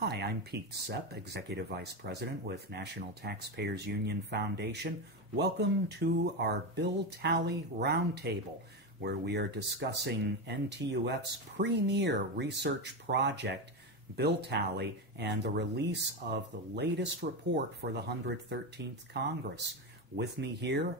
Hi, I'm Pete Sepp, Executive Vice President with National Taxpayers Union Foundation. Welcome to our BillTally Roundtable, where we are discussing NTUF's premier research project, BillTally, and the release of the latest report for the 113th Congress. With me here,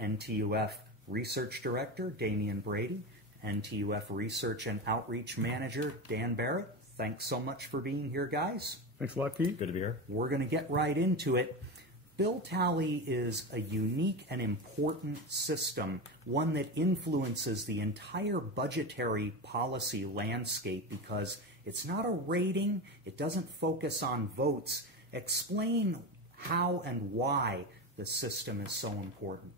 NTUF Research Director Damian Brady, NTUF Research and Outreach Manager Dan Barrett. Thanks so much for being here, guys. Thanks a lot, Pete. Good to be here. We're going to get right into it. BillTally is a unique and important system, one that influences the entire budgetary policy landscape because it's not a rating, it doesn't focus on votes. Explain how and why the system is so important.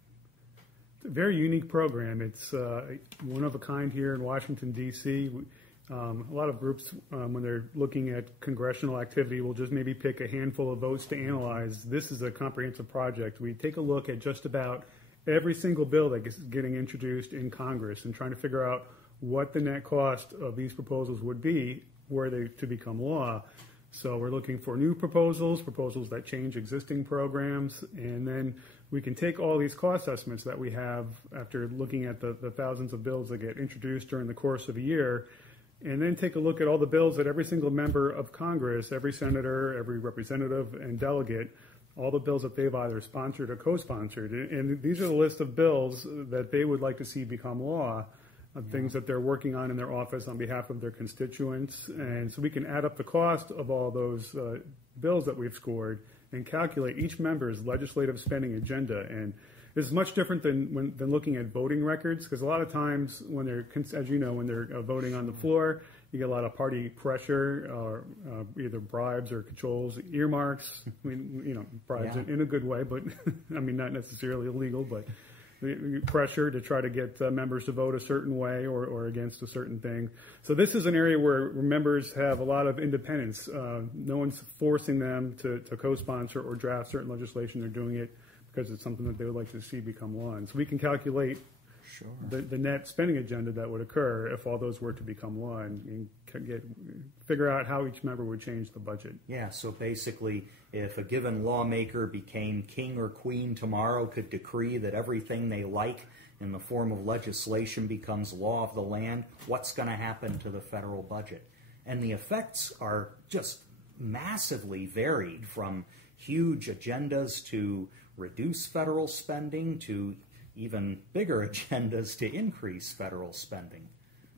It's a very unique program. It's one of a kind here in Washington, D.C. A lot of groups, when they're looking at congressional activity, will just maybe pick a handful of votes to analyze. This is a comprehensive project. We take a look at just about every single bill that's getting introduced in Congress and trying to figure out what the net cost of these proposals would be were they to become law. So we're looking for new proposals that change existing programs, and then we can take all these cost estimates that we have after looking at the thousands of bills that get introduced during the course of a year, and then take a look at all the bills that every single member of Congress, every senator, every representative and delegate, all the bills that they've either sponsored or co-sponsored. And these are the list of bills that they would like to see become law, things that they're working on in their office on behalf of their constituents. And so we can add up the cost of all those bills that we've scored and calculate each member's legislative spending agenda. And it's much different than looking at voting records, because a lot of times when they're, as you know, when they're voting on the floor, you get a lot of party pressure, or either bribes or cajoles, earmarks. I mean, bribes in a good way, but I mean, not necessarily illegal, but pressure to try to get members to vote a certain way or against a certain thing. So this is an area where members have a lot of independence. No one's forcing them to co-sponsor or draft certain legislation. They're doing it because it's something that they would like to see become law. And so we can calculate the net spending agenda that would occur if all those were to become law and figure out how each member would change the budget. Yeah, so basically, if a given lawmaker became king or queen tomorrow, could decree that everything they like in the form of legislation becomes law of the land, what's going to happen to the federal budget? And the effects are just massively varied, from huge agendas to reduce federal spending to even bigger agendas to increase federal spending.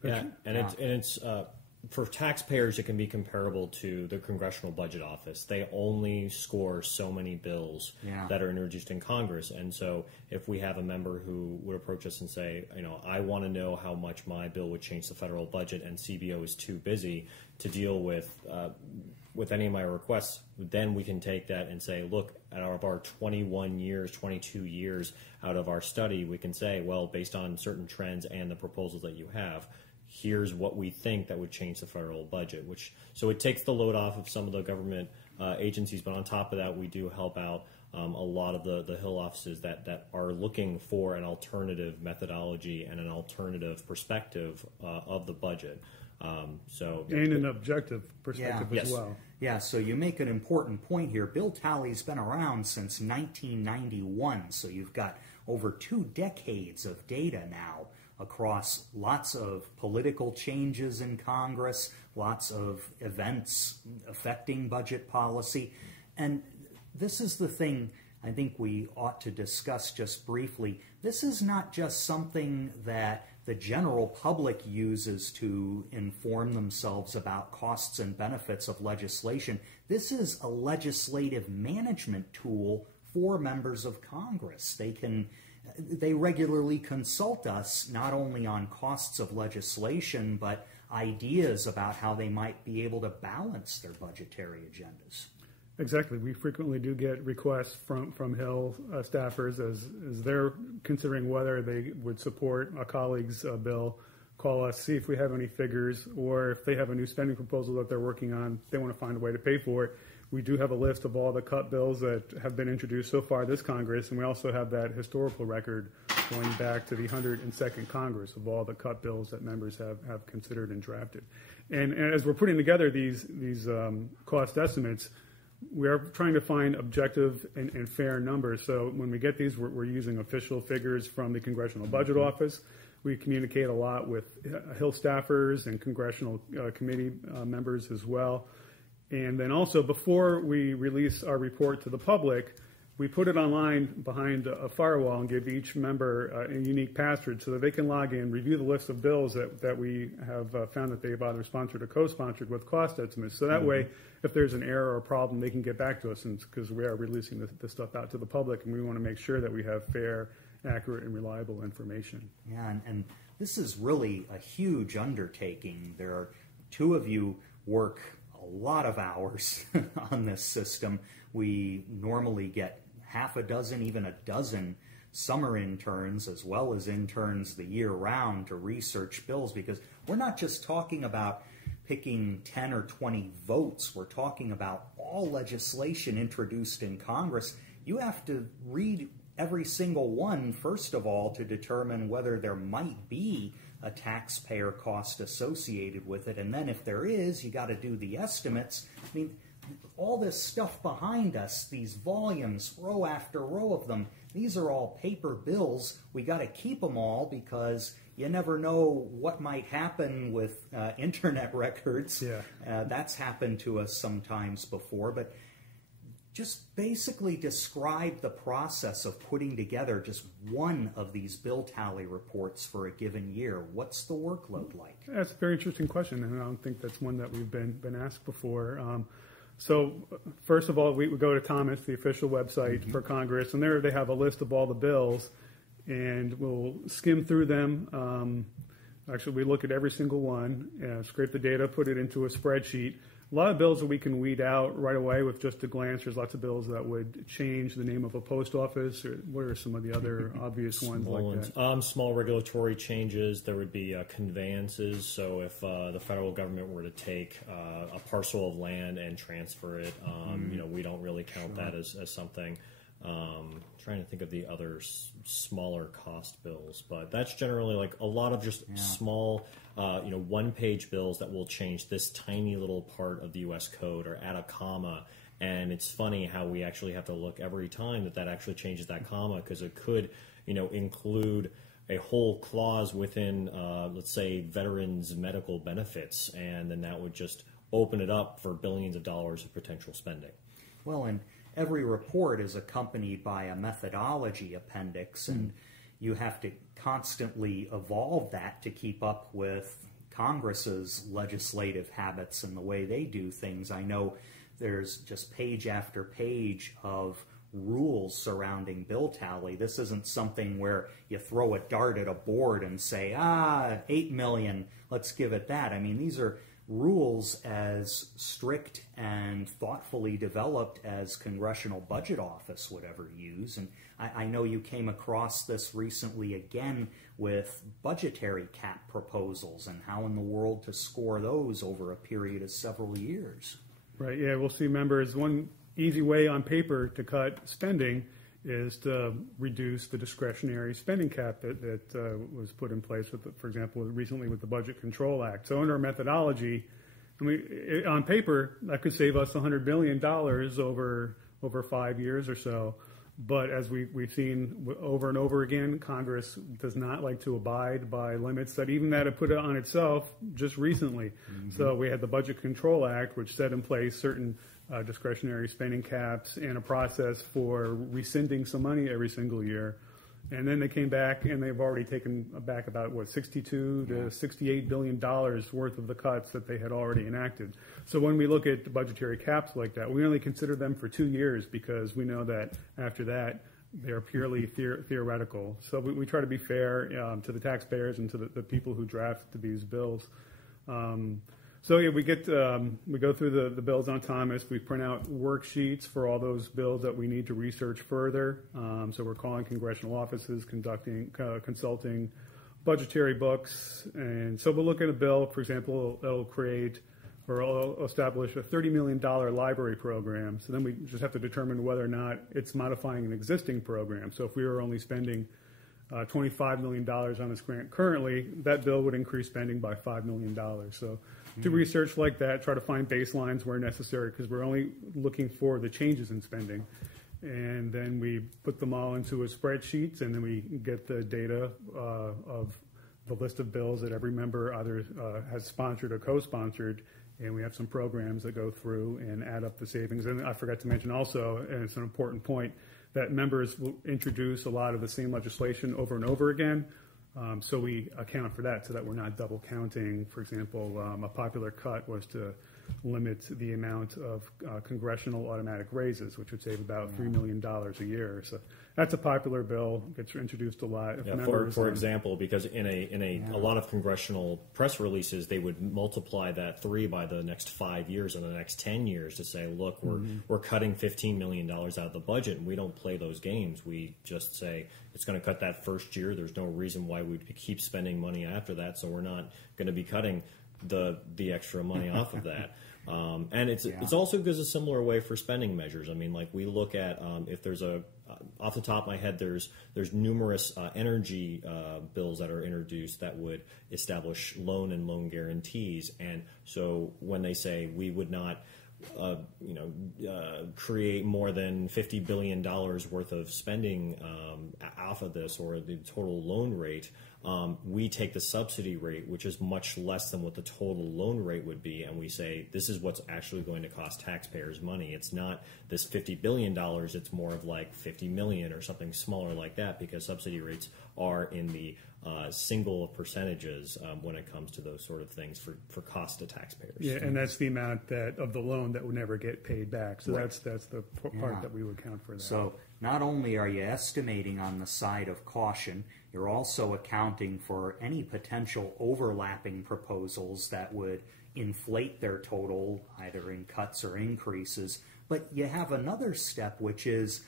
Yeah, it's for taxpayers, it can be comparable to the Congressional Budget Office. They only score so many bills that are introduced in Congress. And so if we have a member who would approach us and say, I want to know how much my bill would change the federal budget, and CBO is too busy to deal with any of my requests, then we can take that and say, look, out of our 21 years, 22 years out of our study, we can say, well, based on certain trends and the proposals that you have, here's what we think that would change the federal budget. So it takes the load off of some of the government agencies, but on top of that, we do help out a lot of the Hill offices that are looking for an alternative methodology and an alternative perspective of the budget. And an objective perspective as well. Yeah, so you make an important point here. BillTally's been around since 1991, so you've got over 2 decades of data now across lots of political changes in Congress, lots of events affecting budget policy. And this is the thing I think we ought to discuss just briefly. This is not just something that the general public uses to inform themselves about costs and benefits of legislation. This is a legislative management tool for members of Congress. They regularly consult us not only on costs of legislation, but ideas about how they might be able to balance their budgetary agendas. Exactly. We frequently do get requests from Hill staffers as they're considering whether they would support a colleague's bill, call us, see if we have any figures, or if they have a new spending proposal that they're working on, they want to find a way to pay for it. We do have a list of all the cut bills that have been introduced so far this Congress, and we also have that historical record going back to the 102nd Congress of all the cut bills that members have considered and drafted. And as we're putting together these cost estimates, we are trying to find objective and fair numbers. So when we get these, we're using official figures from the Congressional Budget Office. We communicate a lot with Hill staffers and congressional committee members as well. And then also, before we release our report to the public, we put it online behind a firewall and give each member a unique password so that they can log in, review the list of bills that we have found that they've either sponsored or co-sponsored with cost estimates. So that way, if there's an error or problem, they can get back to us, because we are releasing this stuff out to the public, and we want to make sure that we have fair, accurate, and reliable information. Yeah, and this is really a huge undertaking. There are two of you work a lot of hours on this system. We normally get half a dozen, even a dozen summer interns as well as interns the year round to research bills, because we're not just talking about picking 10 or 20 votes. We're talking about all legislation introduced in Congress. You have to read every single one, first of all, to determine whether there might be a taxpayer cost associated with it. And then if there is, you got to do the estimates. I mean, all this stuff behind us, these volumes, row after row of them, these are all paper bills. We got to keep them all because you never know what might happen with internet records. Yeah. That's happened to us sometimes before. But just basically describe the process of putting together just one of these BillTally reports for a given year. What's the workload like? That's a very interesting question, and I don't think that's one that we've been asked before. So first of all, we go to Thomas, the official website for Congress, and there they have a list of all the bills, and we'll skim through them. Actually, we look at every single one, scrape the data, put it into a spreadsheet. A lot of bills that we can weed out right away with just a glance. There's lots of bills that would change the name of a post office. Or what are some of the other obvious ones like that? Small regulatory changes. There would be conveyances. So if the federal government were to take a parcel of land and transfer it, we don't really count that as something. Trying to think of the other smaller cost bills, but that's generally like a lot of just small, one-page bills that will change this tiny little part of the U.S. code or add a comma. And it's funny how we actually have to look every time that actually changes that comma, because it could, include a whole clause within, let's say, veterans' medical benefits, and then that would just open it up for billions of dollars of potential spending. Well, and every report is accompanied by a methodology appendix, and you have to constantly evolve that to keep up with Congress's legislative habits and the way they do things. I know there's just page after page of rules surrounding BillTally. This isn't something where you throw a dart at a board and say, 8 million, let's give it that. I mean, these are rules as strict and thoughtfully developed as Congressional Budget Office would ever use. And I know you came across this recently again with budgetary cap proposals and how in the world to score those over a period of several years. Right, yeah, we'll see members. One easy way on paper to cut spending is to reduce the discretionary spending cap that was put in place, for example, recently with the Budget Control Act. So under our methodology, on paper, that could save us $100 billion over 5 years or so. But as we've seen over and over again, Congress does not like to abide by limits that it put on itself just recently. So we had the Budget Control Act, which set in place certain discretionary spending caps and a process for rescinding some money every single year. And then they came back and they've already taken back about, 62 to $68 billion worth of the cuts that they had already enacted. So when we look at budgetary caps like that, we only consider them for 2 years because we know that after that, they're purely theoretical. So we try to be fair to the taxpayers and to the people who draft these bills. So yeah, we go through the bills on Thomas. We print out worksheets for all those bills that we need to research further. So we're calling congressional offices, consulting budgetary books. And so we'll look at a bill, for example, it'll create or it'll establish a $30 million library program. So then we just have to determine whether or not it's modifying an existing program. So if we were only spending $25 million on this grant currently, that bill would increase spending by $5 million. So do research like that, try to find baselines where necessary, because we're only looking for the changes in spending. And then we put them all into a spreadsheet, and then we get the data of the list of bills that every member either has sponsored or co-sponsored, and we have some programs that go through and add up the savings. And I forgot to mention also, and it's an important point, that members will introduce a lot of the same legislation over and over again. So we account for that so that we're not double counting. For example, a popular cut was to limit the amount of congressional automatic raises, which would save about $3 million a year. So that's a popular bill, gets introduced a lot. For example, because in a lot of congressional press releases, they would multiply that 3 by the next 5 years and the next 10 years to say, look, we're cutting $15 million out of the budget, and we don't play those games. We just say it's going to cut that first year. There's no reason why we'd keep spending money after that, so we're not going to be cutting the extra money off of that. And it's also gives a similar way for spending measures. I mean, like we look at if there's off the top of my head, there's numerous energy bills that are introduced that would establish loan guarantees. And so when they say we would not create more than $50 billion worth of spending off of this, or the total loan rate, we take the subsidy rate, which is much less than what the total loan rate would be, and we say this is what's actually going to cost taxpayers money. It's not this $50 billion, it's more of like $50 million or something smaller like that, because subsidy rates are in the single percentages when it comes to those sort of things for cost to taxpayers. Yeah, and that's the amount of the loan that would never get paid back. So that's the part that we would count for that. So not only are you estimating on the side of caution, you're also accounting for any potential overlapping proposals that would inflate their total, either in cuts or increases. But you have another step, which is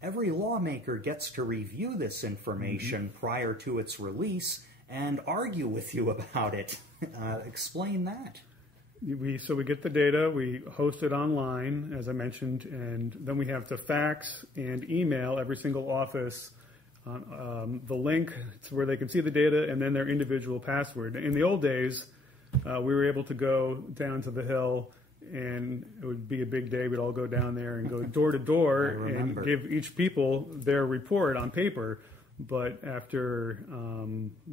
every lawmaker gets to review this information prior to its release and argue with you about it. Explain that. So we get the data, we host it online, as I mentioned, and then we have to fax and email every single office the link to where they can see the data and then their individual password. In the old days, we were able to go down to the Hill, and it would be a big day. We'd all go down there and go door to door and give each people their report on paper. But after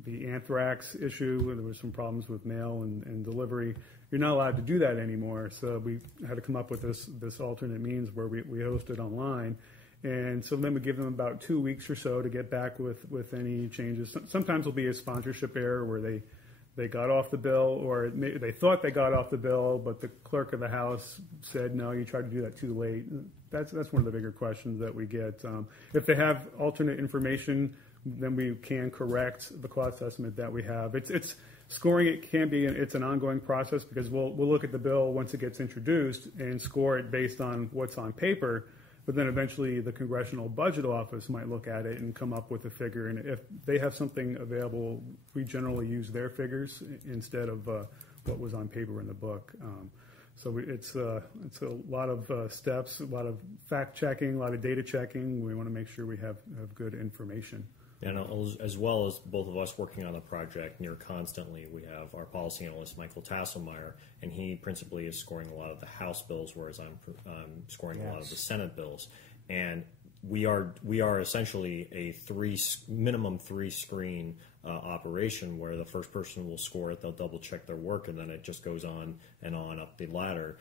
the anthrax issue, there was some problems with mail and delivery. You're not allowed to do that anymore. So we had to come up with this alternate means where we host it online. And so then we give them about 2 weeks or so to get back with any changes. Sometimes it'll be a sponsorship error where they got off the bill, or they thought they got off the bill, but the clerk of the House said, no, you tried to do that too late. That's one of the bigger questions that we get. If they have alternate information, then we can correct the cost estimate that we have. It's scoring. It's an ongoing process, because we'll look at the bill once it gets introduced and score it based on what's on paper. But then eventually the Congressional Budget Office might look at it and come up with a figure. And if they have something available, we generally use their figures instead of what was on paper in the book. So it's a lot of steps, a lot of fact checking, a lot of data checking. We want to make sure we have good information. And as well as both of us working on the project near constantly, we have our policy analyst, Michael Tasselmeyer, and he principally is scoring a lot of the House bills, whereas I'm scoring a lot of the Senate bills. And we are essentially a minimum three screen operation, where the first person will score it, they'll double check their work, and then it just goes on and on up the ladder,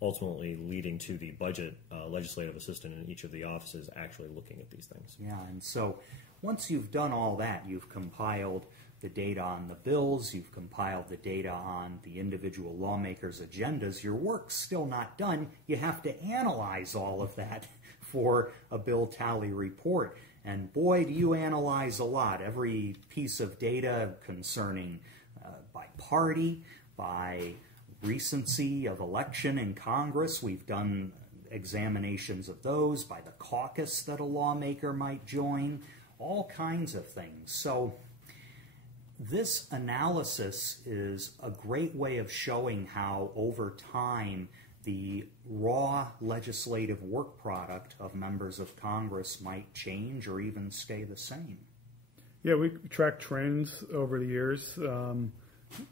ultimately leading to the budget legislative assistant in each of the offices actually looking at these things. Yeah, and so once you've done all that, you've compiled the data on the bills, you've compiled the data on the individual lawmakers' agendas, your work's still not done. You have to analyze all of that for a BillTally report. And boy, do you analyze a lot. Every piece of data concerning by party, by recency of election in Congress. We've done examinations of those, by the caucus that a lawmaker might join, all kinds of things. So this analysis is a great way of showing how over time the raw legislative work product of members of Congress might change or even stay the same. Yeah, we tracked trends over the years.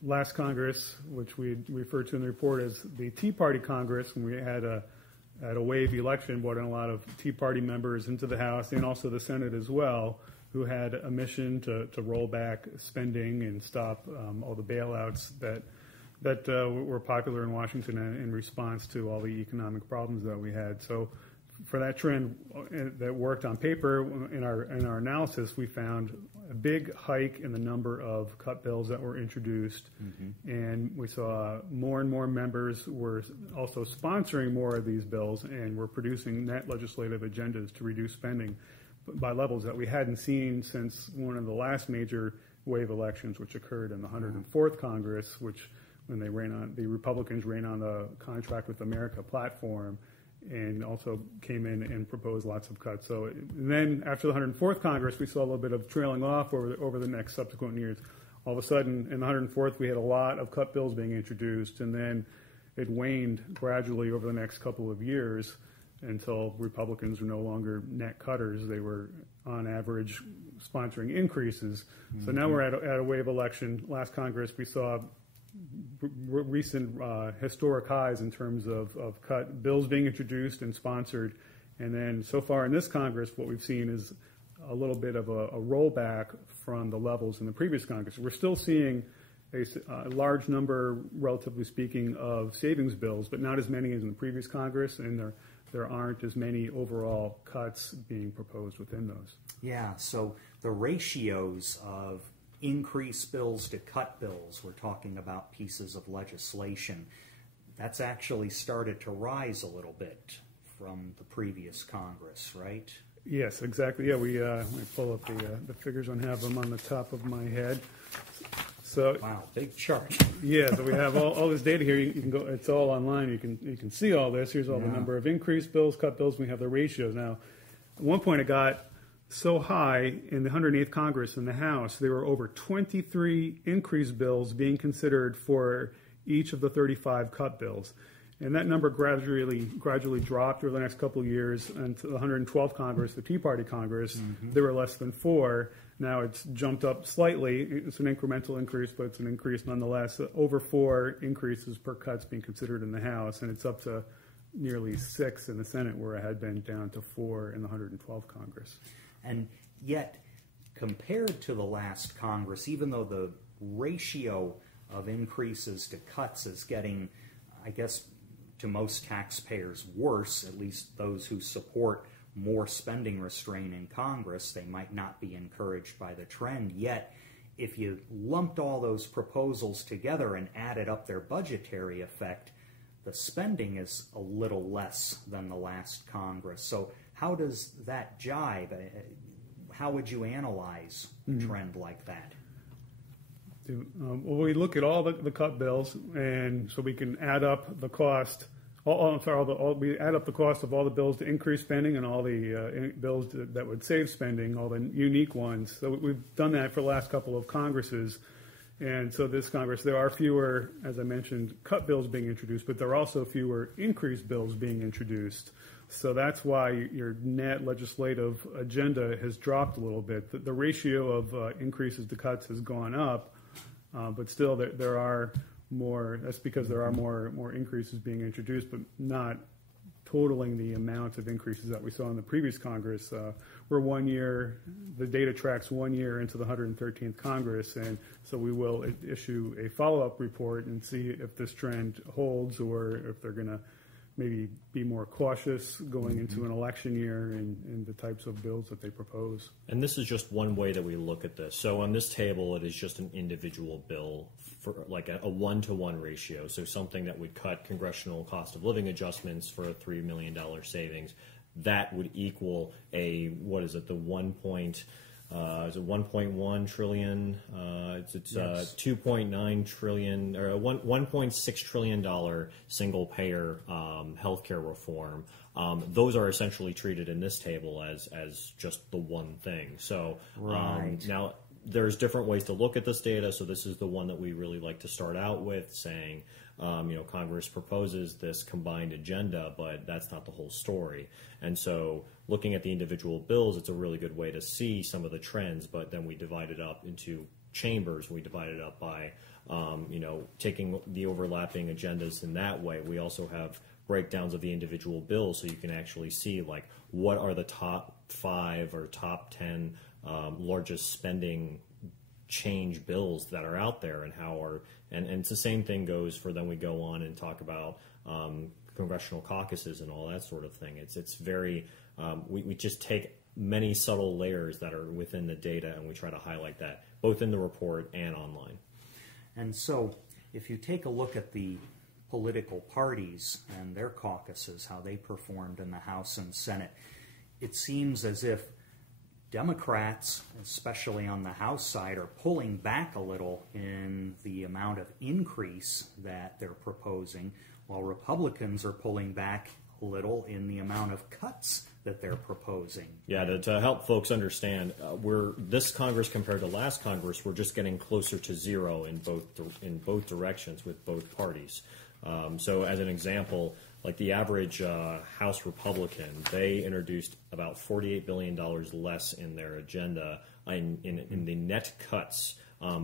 Last Congress, which we referred to in the report as the Tea Party Congress, when we had a wave election, brought in a lot of Tea Party members into the House and also the Senate as well, who had a mission to roll back spending and stop all the bailouts that were popular in Washington in response to all the economic problems that we had. So for that trend that worked on paper, in our analysis, we found a big hike in the number of cut bills that were introduced, and we saw more and more members were also sponsoring more of these bills and were producing net legislative agendas to reduce spending by levels that we hadn't seen since one of the last major wave elections, which occurred in the 104th Congress, which when the Republicans ran on the Contract with America platform and also came in and proposed lots of cuts. So and then after the 104th Congress, we saw a little bit of trailing off over the next subsequent years. All of a sudden, in the 104th, we had a lot of cut bills being introduced, and then it waned gradually over the next couple of years until Republicans were no longer net cutters. They were, on average, sponsoring increases. So now we're at a wave election. Last Congress, we saw recent historic highs in terms of cut bills being introduced and sponsored. And then so far in this Congress, what we've seen is a little bit of a rollback from the levels in the previous Congress. We're still seeing a large number, relatively speaking, of savings bills, but not as many as in the previous Congress, and there aren't as many overall cuts being proposed within those. Yeah, so the ratios of increase bills to cut bills, we're talking about pieces of legislation, that's actually started to rise a little bit from the previous Congress, right? Yes, exactly. Yeah, we pull up the figures and have them on the top of my head. So wow, big chart. Yeah, so we have all this data here. You can go; it's all online. You can see all this. Here's all the number of increased bills, cut bills. We have the ratios. Now, at one point, it got so high in the 108th Congress in the House, there were over 23 increased bills being considered for each of the 35 cut bills. And that number gradually dropped over the next couple of years until the 112th Congress, the Tea Party Congress. There were less than 4. Now it's jumped up slightly. It's an incremental increase, but it's an increase nonetheless. Over 4 increases per cuts being considered in the House, and it's up to nearly 6 in the Senate, where it had been down to 4 in the 112th Congress. And yet, compared to the last Congress, even though the ratio of increases to cuts is getting, I guess, to most taxpayers worse, at least those who support more spending restraint in Congress, they might not be encouraged by the trend. Yet, if you lumped all those proposals together and added up their budgetary effect, the spending is a little less than the last Congress. So how does that jive? How would you analyze a trend like that? Well, we look at all the cut bills, and so we can add up the cost. We add up the cost of all the bills to increase spending and all the bills that would save spending, all the unique ones. So we've done that for the last couple of Congresses. And so this Congress, there are fewer, as I mentioned, cut bills being introduced, but there are also fewer increased bills being introduced. So that's why your net legislative agenda has dropped a little bit. The ratio of increases to cuts has gone up, but still there are more. That's because there are more increases being introduced, but not totaling the amount of increases that we saw in the previous Congress. We're 1 year, the data tracks 1 year into the 113th Congress, and so we will issue a follow-up report and see if this trend holds or if they're going to maybe be more cautious going into an election year in the types of bills that they propose. And this is just one way that we look at this. So on this table, it is just an individual bill for like a 1-to-1 ratio. So something that would cut congressional cost of living adjustments for a $3 million savings. That would equal the 1.1 trillion? It's yes. 2.9 trillion or $1.6 trillion single payer healthcare reform. Those are essentially treated in this table as just the one thing. So right. Now there's different ways to look at this data. So this is the one that we really like to start out with, saying, Congress proposes this combined agenda, but that's not the whole story. And so looking at the individual bills, it's a really good way to see some of the trends, but then we divide it up into chambers. We divide it up by, taking the overlapping agendas in that way. We also have breakdowns of the individual bills, so you can actually see, like, what are the top 5 or top 10 largest spending change bills that are out there, and how are, and it's the same thing goes for, then we go on and talk about congressional caucuses and all that sort of thing. It's very, we just take many subtle layers that are within the data, and we try to highlight that both in the report and online. And so if you take a look at the political parties and their caucuses, how they performed in the House and Senate, it seems as if Democrats, especially on the House side, are pulling back a little in the amount of increase that they're proposing, while Republicans are pulling back a little in the amount of cuts that they're proposing. Yeah, to help folks understand, this Congress compared to last Congress, we're just getting closer to zero in both directions with both parties. So as an example, like the average House Republican, they introduced about $48 billion less in their agenda in the net cuts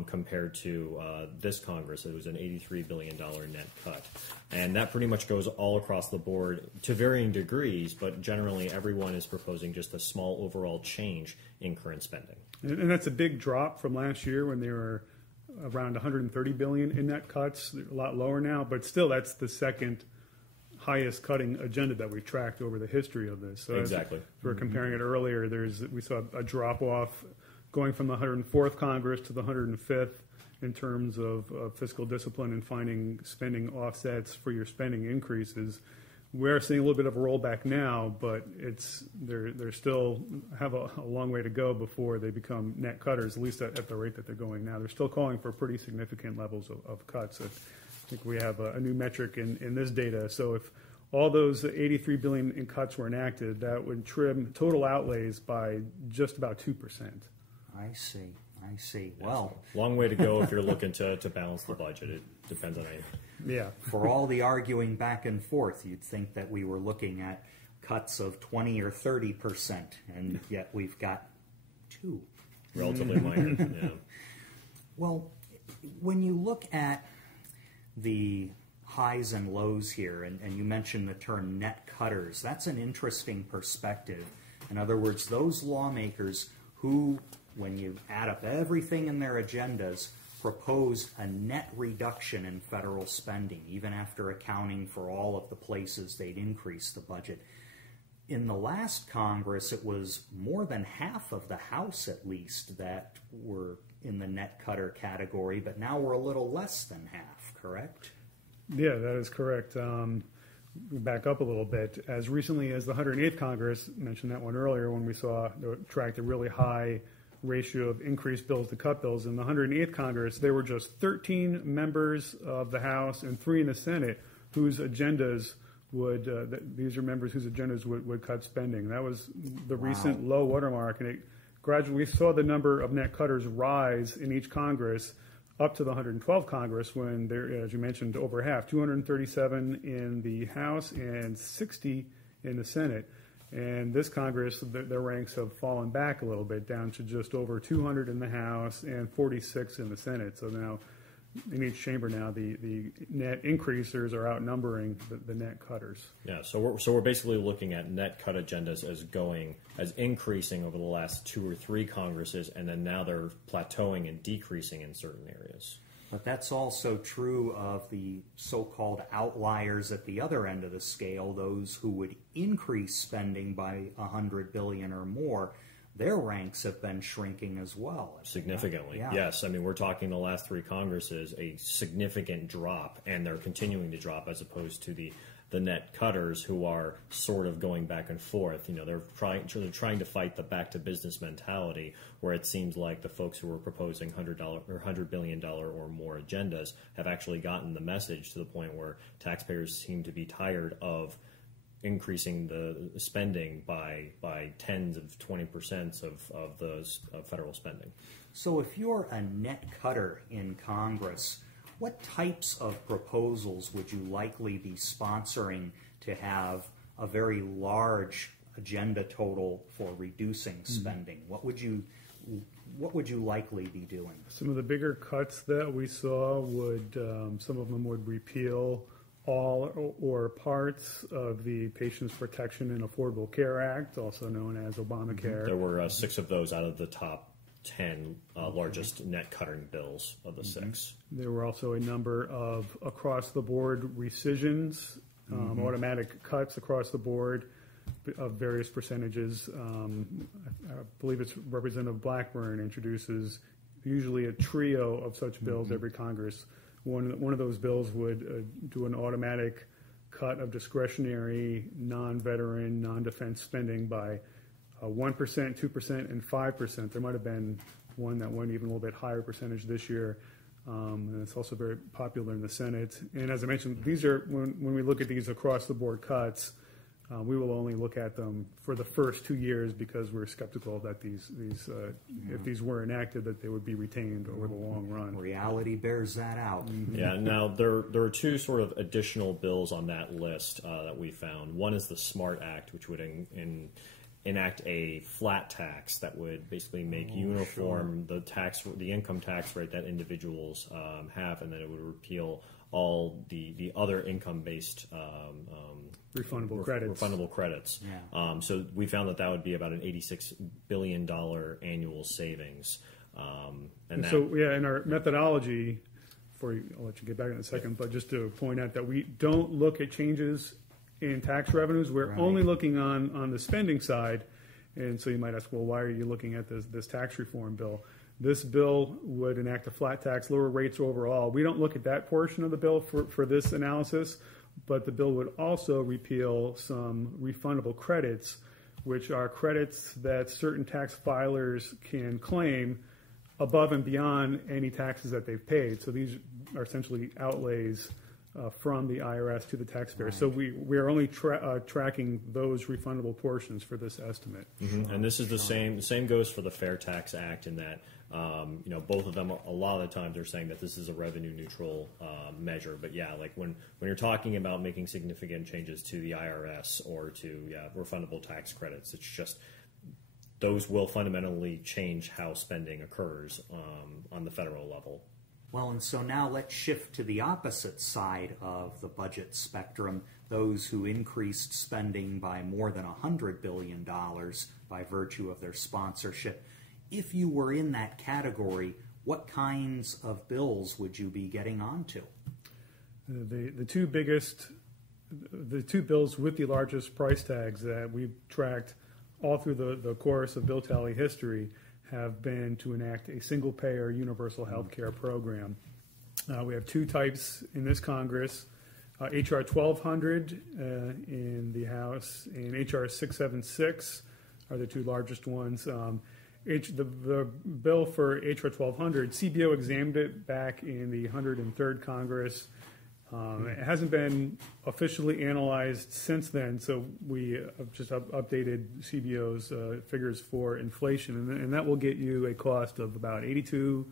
compared to this Congress. It was an $83 billion net cut. And that pretty much goes all across the board to varying degrees, but generally everyone is proposing just a small overall change in current spending. And that's a big drop from last year when they were around $130 billion in net cuts. They're a lot lower now, but still that's the second highest cutting agenda that we've tracked over the history of this. So exactly. As we were comparing it earlier, we saw a drop off going from the 104th Congress to the 105th in terms of fiscal discipline and finding spending offsets for your spending increases. We're seeing a little bit of a rollback now, but they're still have a long way to go before they become net cutters, at least at the rate that they're going now. They're still calling for pretty significant levels of cuts. I think we have a new metric in this data. So if all those $83 billion in cuts were enacted, that would trim total outlays by just about 2%. I see. Well, long way to go if you're looking to balance the budget. It depends on anything. Yeah. For all the arguing back and forth, you'd think that we were looking at cuts of 20 or 30%, and yet we've got 2. Relatively minor, yeah. Well, when you look at the highs and lows here, and you mentioned the term net cutters, that's an interesting perspective. In other words, those lawmakers who, when you add up everything in their agendas, proposed a net reduction in federal spending, even after accounting for all of the places they'd increase the budget. In the last Congress, it was more than half of the House, at least, that were in the net cutter category, but now we're a little less than half, correct? Yeah, that is correct. Back up a little bit. As recently as the 108th Congress, mentioned that one earlier, when we tracked a really high ratio of increased bills to cut bills. In the 108th Congress, there were just 13 members of the House and 3 in the Senate whose agendas these are members whose agendas would cut spending. That was the recent low watermark, and we saw the number of net cutters rise in each Congress up to the 112th Congress when there, as you mentioned, over half, 237 in the House and 60 in the Senate. And this Congress, their ranks have fallen back a little bit, down to just over 200 in the House and 46 in the Senate. So now, in each chamber now, the net increasers are outnumbering the net cutters. Yeah, so we're basically looking at net cut agendas as increasing over the last 2 or 3 Congresses, and then now they're plateauing and decreasing in certain areas. But that's also true of the so-called outliers at the other end of the scale, those who would increase spending by $100 billion or more. Their ranks have been shrinking as well. Significantly, yeah. Yes. I mean, we're talking the last 3 Congresses, a significant drop, and they're continuing to drop as opposed to the net cutters who are sort of going back and forth. They're trying to fight the back to business mentality, where it seems like the folks who are proposing $100 billion or more agendas have actually gotten the message to the point where taxpayers seem to be tired of increasing the spending by tens of 20% of federal spending. So if you're a net cutter in Congress, what types of proposals would you likely be sponsoring to have a very large agenda total for reducing spending? What would you likely be doing? Some of the bigger cuts that we saw would, some of them would repeal all or parts of the Patients Protection and Affordable Care Act, also known as Obamacare. There were 6 of those out of the top 10 largest net cutting bills of the 6. There were also a number of across-the-board rescissions, automatic cuts across the board of various percentages. I believe it's Representative Blackburn introduces usually a trio of such bills every Congress. One of those bills would do an automatic cut of discretionary non-veteran, non-defense spending by 1%, 2%, and 5%. There might have been one that went even a little bit higher percentage this year. And it's also very popular in the Senate. And as I mentioned, these are when we look at these across-the-board cuts, we will only look at them for the first 2 years because we're skeptical that if these were enacted, that they would be retained over the long run. Reality bears that out. Yeah. Now there are 2 sort of additional bills on that list that we found. One is the SMART Act, which would enact a flat tax that would basically make uniform the income tax rate that individuals have, and then it would repeal all the other income-based refundable credits. Yeah. So we found that would be about an $86 billion annual savings. And in our methodology, I'll let you get back in a second, but just to point out that we don't look at changes in tax revenues. We're only looking on the spending side. And so you might ask, well, why are you looking at this tax reform bill? This bill would enact a flat tax, lower rates overall. We don't look at that portion of the bill for this analysis, but the bill would also repeal some refundable credits, which are credits that certain tax filers can claim above and beyond any taxes that they've paid. So these are essentially outlays from the IRS to the taxpayer. Right. So we are only tracking those refundable portions for this estimate. And this is the same goes for the Fair Tax Act in that both of them, a lot of the time they're saying that this is a revenue neutral measure. But yeah, like when you're talking about making significant changes to the IRS or to refundable tax credits, it's just those will fundamentally change how spending occurs on the federal level. Well, and so now let's shift to the opposite side of the budget spectrum, those who increased spending by more than $100 billion by virtue of their sponsorship. If you were in that category, what kinds of bills would you be getting onto? The two bills with the largest price tags that we've tracked all through the course of BillTally history have been to enact a single-payer universal health care program. We have 2 types in this Congress, H.R. 1200 in the House and H.R. 676 are the 2 largest ones. The bill for H.R. 1200, CBO examined it back in the 103rd Congress. It hasn't been officially analyzed since then, so we have just updated CBO's figures for inflation, and that will get you a cost of about $82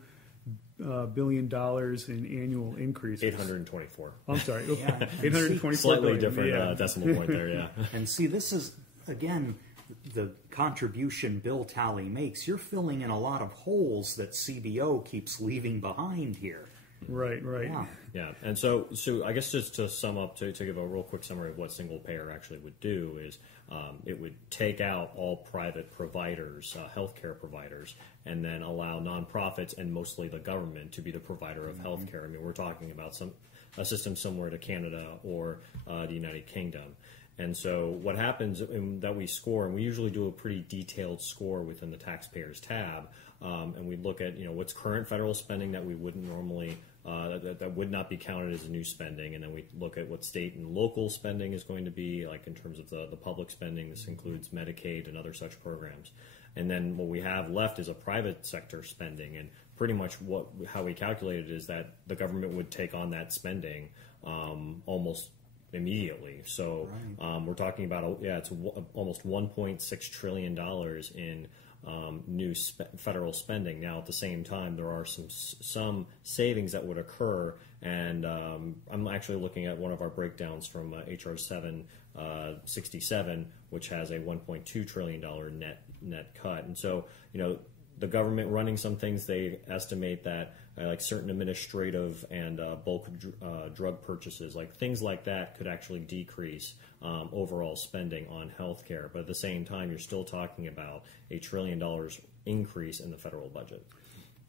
billion in annual increases. 824. I'm sorry, 824 Slightly billion. different decimal point there, yeah. And see, this is, again, the contribution BillTally makes. You're filling in a lot of holes that CBO keeps leaving behind here. Right. Yeah, and so I guess just to sum up, to give a real quick summary of what single payer actually would do is it would take out all private providers, healthcare providers, and then allow nonprofits and mostly the government to be the provider of healthcare. I mean, we're talking about a system similar to Canada or the United Kingdom. And so what happens that we score, and we usually do a pretty detailed score within the taxpayers tab, and we look at what's current federal spending that we wouldn't normally that would not be counted as new spending, and then we look at what state and local spending is going to be like in terms of the public spending. This includes Medicaid and other such programs, and then what we have left is a private sector spending, and pretty much how we calculate it is that the government would take on that spending almost immediately. So we're talking about it's almost $1.6 trillion in new federal spending. Now, at the same time, there are some savings that would occur, and I'm actually looking at one of our breakdowns from HR 767, which has a $1.2 trillion net cut. And so, the government running some things, they estimate that like certain administrative and bulk drug purchases, like things like that, could actually decrease overall spending on healthcare. But at the same time, you're still talking about $1 trillion increase in the federal budget.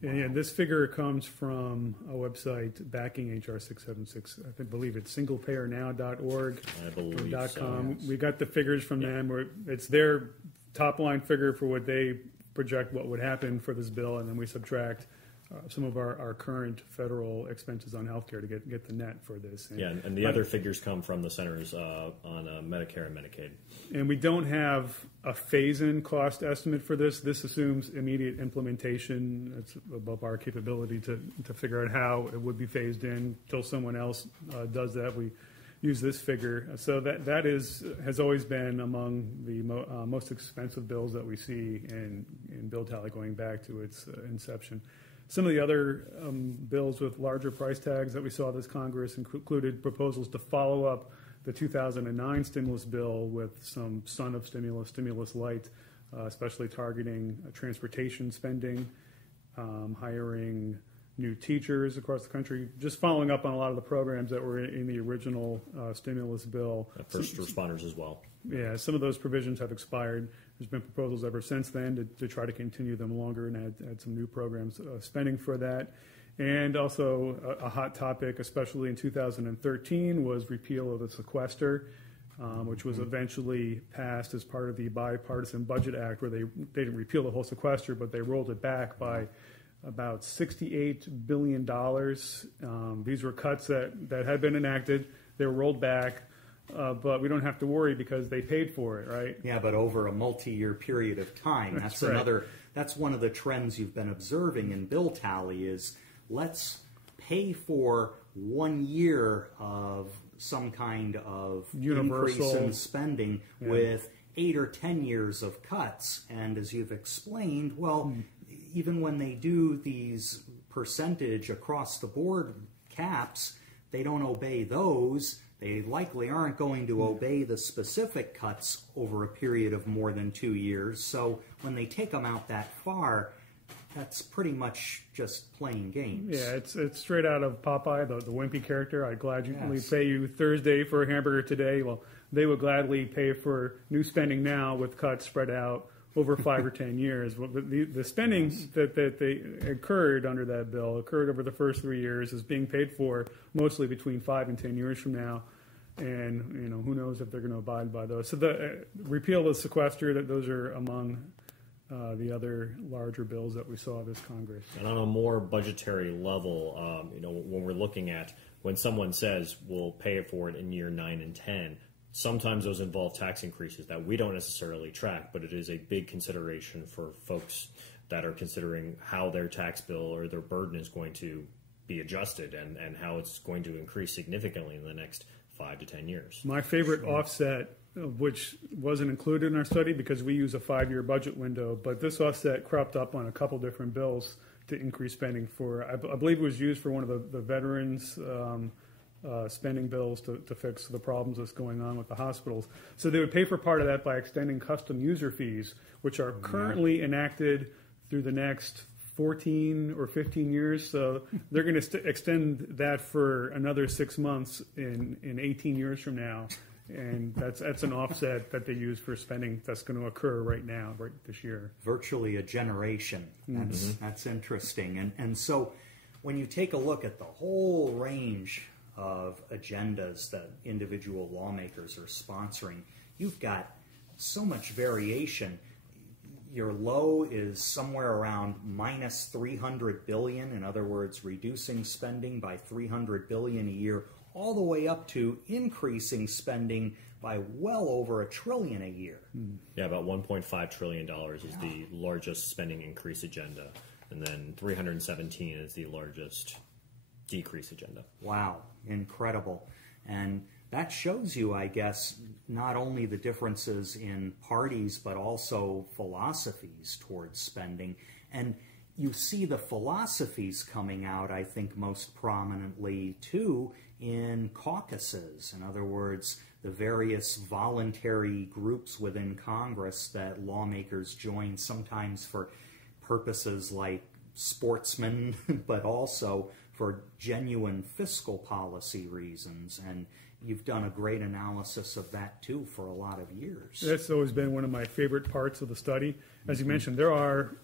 And this figure comes from a website backing HR 676. I believe it's singlepayernow.org. I believe .com. So. We got the figures from them. It's their top line figure for what they project what would happen for this bill, and then we subtract some of our current federal expenses on healthcare to get the net for this. And the other figures come from the centers on Medicare and Medicaid. And we don't have a phase-in cost estimate for this. This assumes immediate implementation. It's above our capability to figure out how it would be phased in until someone else does that. We use this figure. So that has always been among the most expensive bills that we see in BillTally going back to its inception. Some of the other bills with larger price tags that we saw this Congress included proposals to follow up the 2009 stimulus bill with some son of stimulus light, especially targeting transportation spending, hiring new teachers across the country, just following up on a lot of the programs that were in the original stimulus bill. First responders as well. Yeah, some of those provisions have expired. There's been proposals ever since then to try to continue them longer and add some new programs, spending for that. And also a hot topic, especially in 2013, was repeal of the sequester, which was eventually passed as part of the Bipartisan Budget Act, where they didn't repeal the whole sequester, but they rolled it back by about $68 billion. These were cuts that had been enacted. They were rolled back. But we don't have to worry because they paid for it, right? Yeah, but over a multi-year period of time. That's right. That's one of the trends you've been observing in BillTally is let's pay for 1 year of some kind of increase in spending with 8 or 10 years of cuts. And as you've explained, even when they do these percentage across the board caps, they don't obey those. They likely aren't going to obey the specific cuts over a period of more than 2 years. So when they take them out that far, that's pretty much just playing games. Yeah, it's straight out of Popeye, the wimpy character. I'd gladly pay you Thursday for a hamburger today. Well, they would gladly pay for new spending now with cuts spread out over 5 or 10 years. The spending that they incurred under that bill occurred over the first 3 years is being paid for mostly between 5 and 10 years from now. And who knows if they're going to abide by those. So the repeal of the sequester, those are among the other larger bills that we saw this Congress. And on a more budgetary level, when we're looking at when someone says we'll pay for it in year 9 and 10, sometimes those involve tax increases that we don't necessarily track, but it is a big consideration for folks that are considering how their tax bill or their burden is going to be adjusted and how it's going to increase significantly in the next 5 to 10 years. My favorite offset, which wasn't included in our study because we use a 5-year budget window, but this offset cropped up on a couple different bills to increase spending for, I believe it was used for one of the veterans spending bills to fix the problems that's going on with the hospitals. So they would pay for part of that by extending custom user fees, which are currently enacted through the next 14 or 15 years. So they're going to extend that for another 6 months in 18 years from now. And that's an offset that they use for spending that's going to occur right now, right this year. Virtually a generation. That's interesting. And so when you take a look at the whole range of agendas that individual lawmakers are sponsoring, you've got so much variation. Your low is somewhere around minus 300 billion, in other words, reducing spending by 300 billion a year, all the way up to increasing spending by well over $1 trillion a year. Yeah, about $1.5 trillion is the largest spending increase agenda, and then 317 is the largest decrease agenda. Wow, incredible. And that shows you, I guess, not only the differences in parties, but also philosophies towards spending. And you see the philosophies coming out, I think, most prominently, too, in caucuses. In other words, the various voluntary groups within Congress that lawmakers join, sometimes for purposes like sportsmen, but also for genuine fiscal policy reasons. And you've done a great analysis of that, too, for a lot of years. That's always been one of my favorite parts of the study. As you mentioned, there are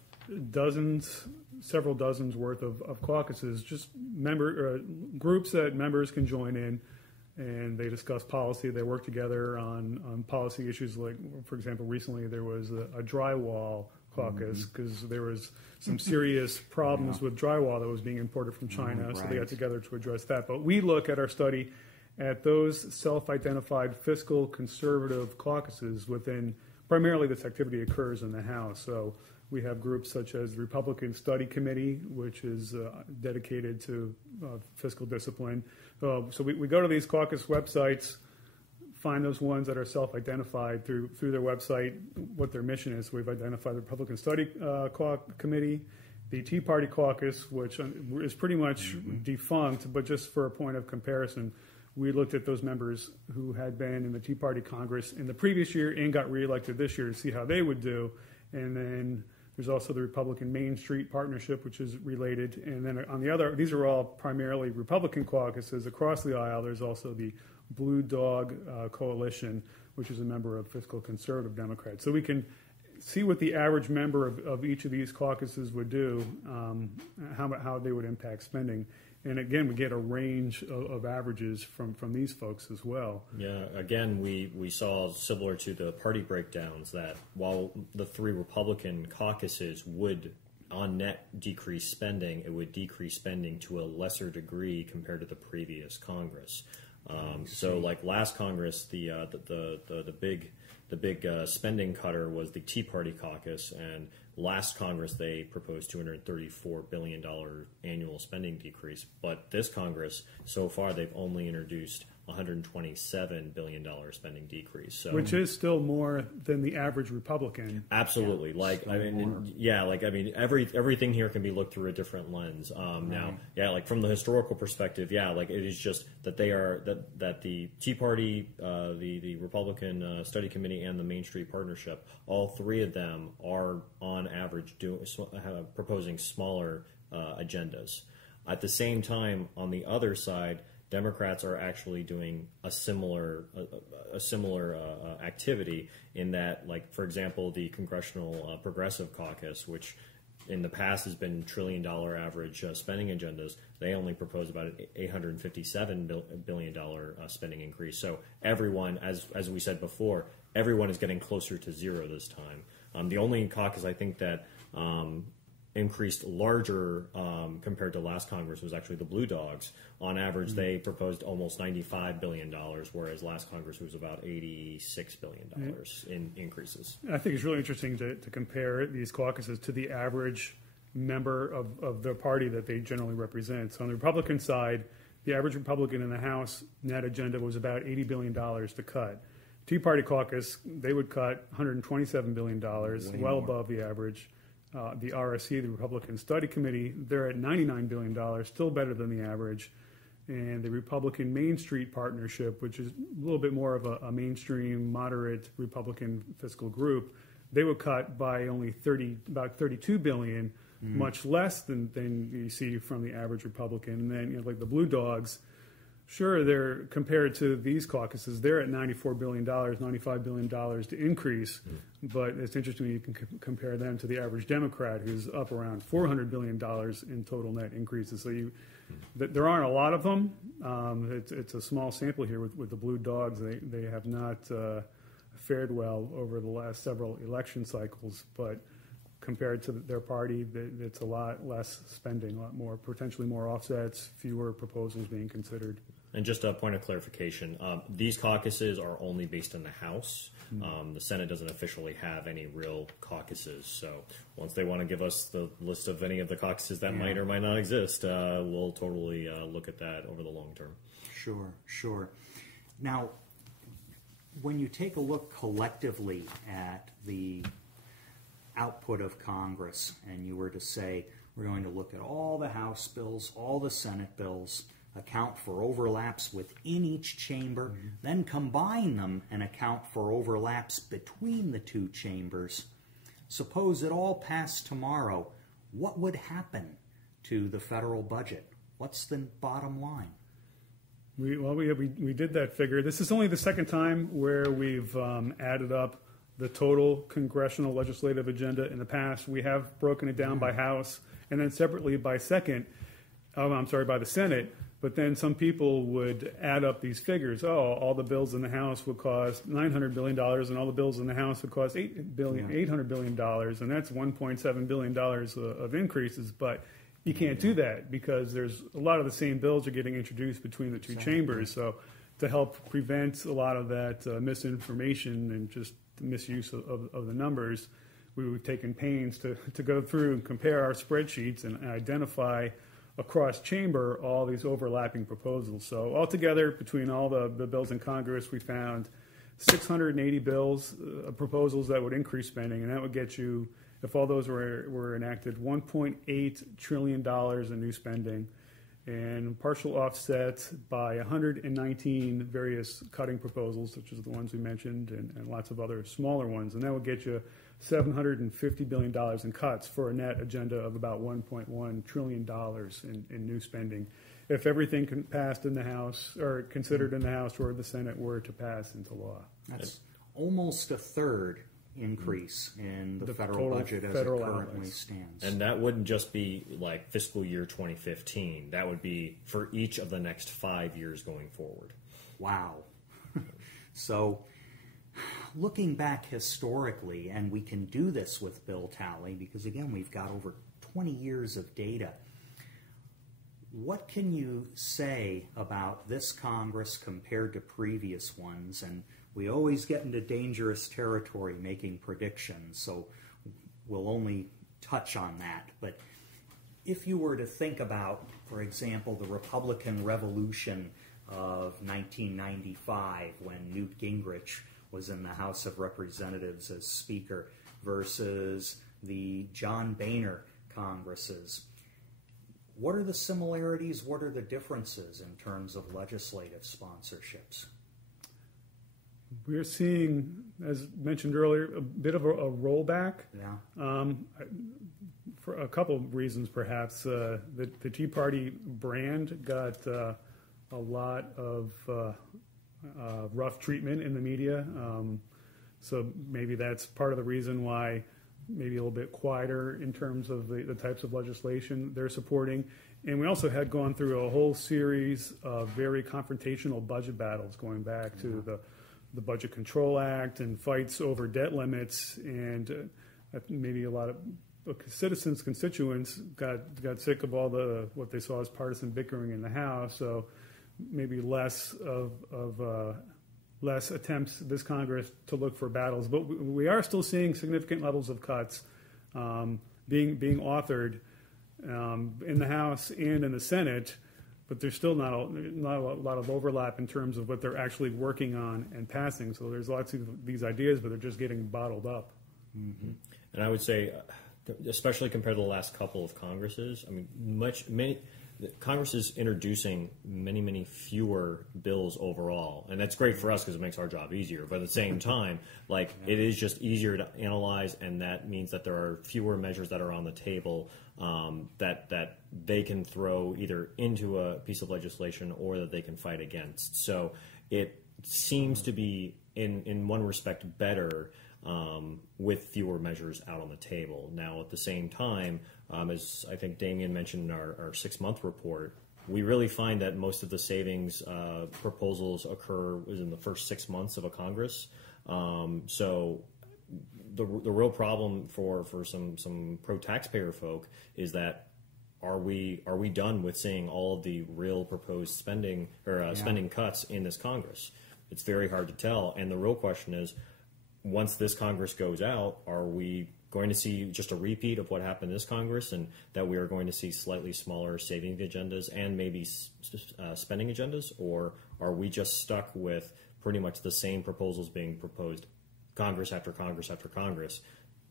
several dozens worth of caucuses, just groups that members can join in, and they discuss policy. They work together on policy issues like, for example, recently there was a drywall caucus because there was some serious problems with drywall that was being imported from China, so they got together to address that. But we look at our study at those self-identified fiscal conservative caucuses within, primarily this activity occurs in the House. So we have groups such as the Republican Study Committee, which is dedicated to fiscal discipline. So we go to these caucus websites, find those ones that are self-identified through their website, what their mission is. We've identified the Republican Study Committee, the Tea Party Caucus, which is pretty much defunct, but just for a point of comparison, we looked at those members who had been in the Tea Party Congress in the previous year and got reelected this year to see how they would do. And then there's also the Republican Main Street Partnership, which is related. And then on the other, these are all primarily Republican caucuses across the aisle. There's also the Blue Dog Coalition, which is a member of fiscal conservative Democrats. So we can see what the average member of each of these caucuses would do, how they would impact spending. And again, we get a range of averages from these folks as well. Yeah, again, we saw, similar to the party breakdowns, that while the three Republican caucuses would on net decrease spending, it would decrease spending to a lesser degree compared to the previous Congress. So like last Congress, the big spending cutter was the Tea Party caucus, and last Congress they proposed $234 billion annual spending decrease. But this Congress, so far, they've only introduced $127 billion spending decrease. So, which is still more than the average Republican. Absolutely. Everything here can be looked through a different lens. Now, like from the historical perspective, it is just that that the Tea Party, the Republican Study Committee, and the Main Street Partnership, all three of them are on average proposing smaller agendas. At the same time, on the other side, Democrats are actually doing a similar activity in that, like, for example, the Congressional Progressive Caucus, which in the past has been $1 trillion average spending agendas, they only propose about an $857 billion spending increase. So everyone, as we said before, everyone is getting closer to zero this time. The only caucus I think that increased larger compared to last Congress was actually the Blue Dogs. On average, they proposed almost $95 billion, whereas last Congress was about $86 billion in increases. I think it's really interesting to compare these caucuses to the average member of the party that they generally represent. So on the Republican side, the average Republican in the House net agenda was about $80 billion to cut. Tea Party caucus, they would cut $127 billion, well above the average. The RSC, the Republican Study Committee, they're at $99 billion, still better than the average. And the Republican Main Street Partnership, which is a little bit more of a mainstream, moderate Republican fiscal group, they would cut by only about $32 billion, much less than you see from the average Republican. And then, like the Blue Dogs, sure, they're compared to these caucuses, they're at $94 billion, $95 billion to increase. But it's interesting you can compare them to the average Democrat, who's up around $400 billion in total net increases. So there aren't a lot of them. It's a small sample here with the Blue Dogs. They have not fared well over the last several election cycles, but compared to their party, it's a lot less spending, a lot more, potentially more offsets, fewer proposals being considered. And just a point of clarification, these caucuses are only based in the House. The Senate doesn't officially have any real caucuses. So once they want to give us the list of any of the caucuses that might or might not exist, we'll totally look at that over the long term. Sure. Now, when you take a look collectively at the output of Congress, and you were to say, we're going to look at all the House bills, all the Senate bills, account for overlaps within each chamber, then combine them and account for overlaps between the two chambers. Suppose it all passed tomorrow, what would happen to the federal budget? What's the bottom line? We did that figure. This is only the second time where we've added up the total congressional legislative agenda. In the past, we have broken it down by House and then separately by by the Senate. But then some people would add up these figures. Oh, all the bills in the House would cost $900 billion, and all the bills in the House would cost $800 billion, and that's $1.7 billion of increases. But you can't do that because there's a lot of the same bills are getting introduced between the two chambers. So to help prevent a lot of that misinformation and just the misuse of the numbers, we've taken pains to go through and compare our spreadsheets and identify across chamber all these overlapping proposals. So altogether, between all the bills in Congress, we found 680 bills, proposals that would increase spending, and that would get you, if all those were enacted, $1.8 trillion in new spending, and partial offset by 119 various cutting proposals, such as the ones we mentioned, and lots of other smaller ones, and that would get you $750 billion in cuts for a net agenda of about $1.1 trillion in new spending. If everything passed in the House, or considered in the House or the Senate, were to pass into law. That's almost a third increase in the federal budget as it currently stands. And that wouldn't just be like fiscal year 2015. That would be for each of the next 5 years going forward. Wow. So, looking back historically, and we can do this with BillTally because, again, we've got over 20 years of data. What can you say about this Congress compared to previous ones? And we always get into dangerous territory making predictions, so we'll only touch on that. But if you were to think about, for example, the Republican Revolution of 1995 when Newt Gingrich was in the House of Representatives as Speaker versus the John Boehner Congresses, what are the similarities? What are the differences in terms of legislative sponsorships? We're seeing, as mentioned earlier, a bit of a rollback. Yeah. For a couple of reasons, perhaps. The Tea Party brand got a lot of rough treatment in the media. So maybe that's part of the reason why maybe a little bit quieter in terms of the types of legislation they're supporting. And we also had gone through a whole series of very confrontational budget battles going back to the Budget Control Act and fights over debt limits, and maybe a lot of constituents got sick of all what they saw as partisan bickering in the House. So maybe less attempts this Congress to look for battles, but we are still seeing significant levels of cuts being authored in the House and in the Senate. But there's still not a lot of overlap in terms of what they're actually working on and passing. So there's lots of these ideas, but they're just getting bottled up. Mm-hmm. And I would say, especially compared to the last couple of Congresses, I mean, Congress is introducing many fewer bills overall, and that's great for us because it makes our job easier. But at the same time, it is just easier to analyze, and that means that there are fewer measures that are on the table that they can throw either into a piece of legislation or that they can fight against. So it seems to be, in one respect, better with fewer measures out on the table. Now, at the same time, as I think Damien mentioned in our 6-month report, we really find that most of the savings proposals occur within the first 6 months of a Congress. So the real problem for some pro-taxpayer folk is that are we done with seeing all of the real proposed spending cuts in this Congress? It's very hard to tell, and the real question is, once this Congress goes out, are we going to see just a repeat of what happened this Congress, and that we are going to see slightly smaller saving agendas and maybe spending agendas, or are we just stuck with pretty much the same proposals being proposed Congress after Congress after Congress,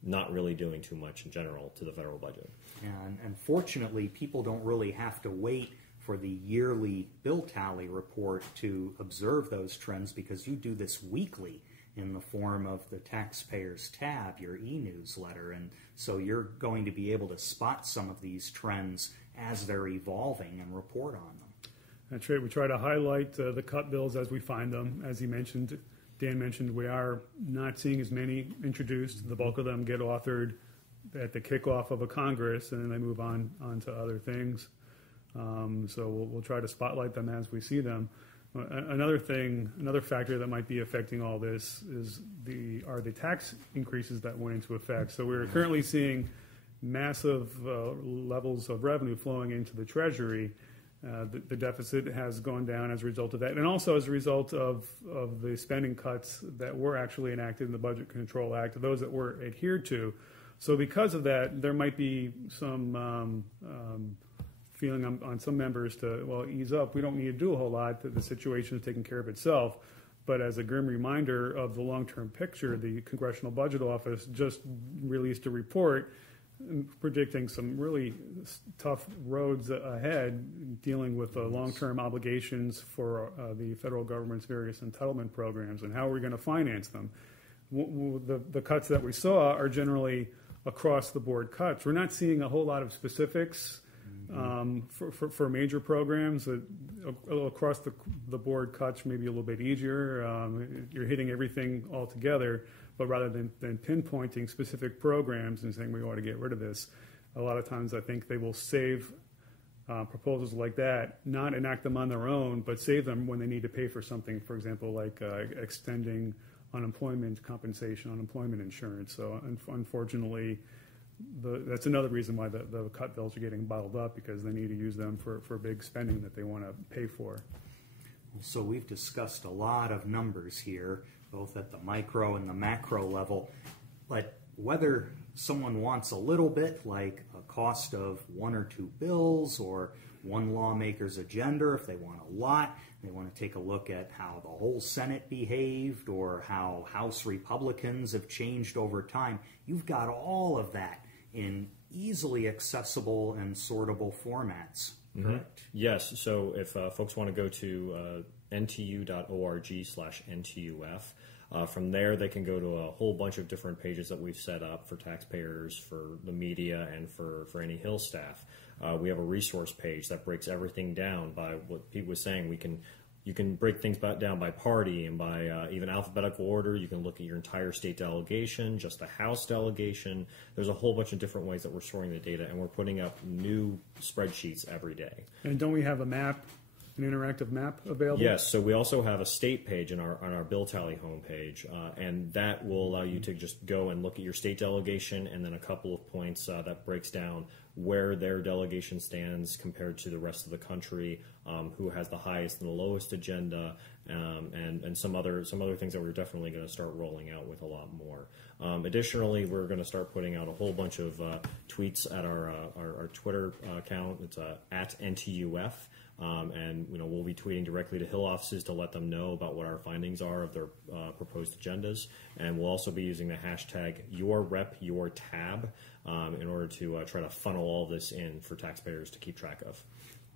not really doing too much in general to the federal budget? Yeah, and fortunately, people don't really have to wait for the yearly BillTally report to observe those trends, because you do this weekly in the form of the Taxpayers tab, your e-newsletter, and so you're going to be able to spot some of these trends as they're evolving and report on them. That's right. We try to highlight the cut bills as we find them. As Dan mentioned, we are not seeing as many introduced. The bulk of them get authored at the kickoff of a Congress, and then they move on to other things. So we'll try to spotlight them as we see them. Another factor that might be affecting all this are the tax increases that went into effect. So we're currently seeing massive levels of revenue flowing into the Treasury. The deficit has gone down as a result of that, and also as a result of the spending cuts that were actually enacted in the Budget Control Act, those that were adhered to. So because of that, there might be some feeling on some members to, well, ease up. We don't need to do a whole lot. The situation is taking care of itself. But as a grim reminder of the long-term picture, the Congressional Budget Office just released a report predicting some really tough roads ahead, dealing with the long-term obligations for the federal government's various entitlement programs, and how are we going to finance them. The cuts that we saw are generally across-the-board cuts. We're not seeing a whole lot of specifics for major programs. Across the board cuts may be a little bit easier. You're hitting everything all together, but rather than pinpointing specific programs and saying we ought to get rid of this, a lot of times I think they will save proposals like that, not enact them on their own, but save them when they need to pay for something, for example, like extending unemployment compensation, unemployment insurance. So unfortunately, that's another reason why the cut bills are getting bottled up, because they need to use them for big spending that they want to pay for. So we've discussed a lot of numbers here, both at the micro and the macro level, but whether someone wants a little bit, like a cost of one or two bills or one lawmaker's agenda, if they want a lot, they want to take a look at how the whole Senate behaved or how House Republicans have changed over time, you've got all of that in easily accessible and sortable formats, correct? Yes. So if folks want to go to ntu.org/NTUF, from there they can go to a whole bunch of different pages that we've set up for taxpayers, for the media, and for any Hill staff. We have a resource page that breaks everything down by what Pete was saying. You can break things down by party and by even alphabetical order. You can look at your entire state delegation, just the House delegation. There's a whole bunch of different ways that we're storing the data, and we're putting up new spreadsheets every day. And don't we have a map, an interactive map available? Yes, so we also have a state page on our BillTally homepage, and that will allow you to just go and look at your state delegation and then a couple of points that breaks down where their delegation stands compared to the rest of the country, who has the highest and the lowest agenda, and some other things that we're definitely going to start rolling out with a lot more. Additionally, we're going to start putting out a whole bunch of tweets at our Twitter account. It's at NTUF. And we'll be tweeting directly to Hill offices to let them know about what our findings are of their proposed agendas, and we'll also be using the hashtag #YourRepYourTab in order to try to funnel all this in for taxpayers to keep track of.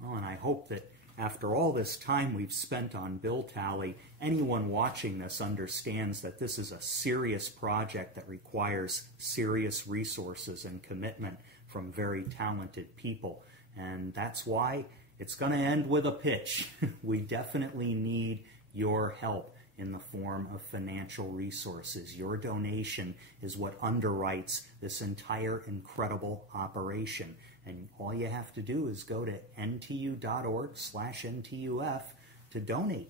Well, and I hope that after all this time we've spent on BillTally, anyone watching this understands that this is a serious project that requires serious resources and commitment from very talented people, and that's why it's going to end with a pitch. We definitely need your help in the form of financial resources. Your donation is what underwrites this entire incredible operation. And all you have to do is go to ntu.org/NTUF to donate.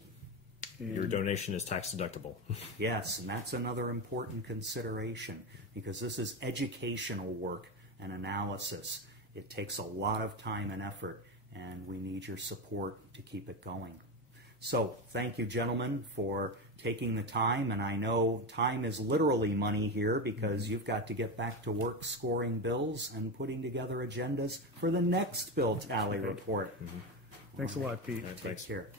Your donation is tax deductible. Yes, and that's another important consideration, because this is educational work and analysis. It takes a lot of time and effort, and we need your support to keep it going. So thank you, gentlemen, for taking the time, and I know time is literally money here, because you've got to get back to work scoring bills and putting together agendas for the next BillTally report. Thanks a lot, Pete. Take care.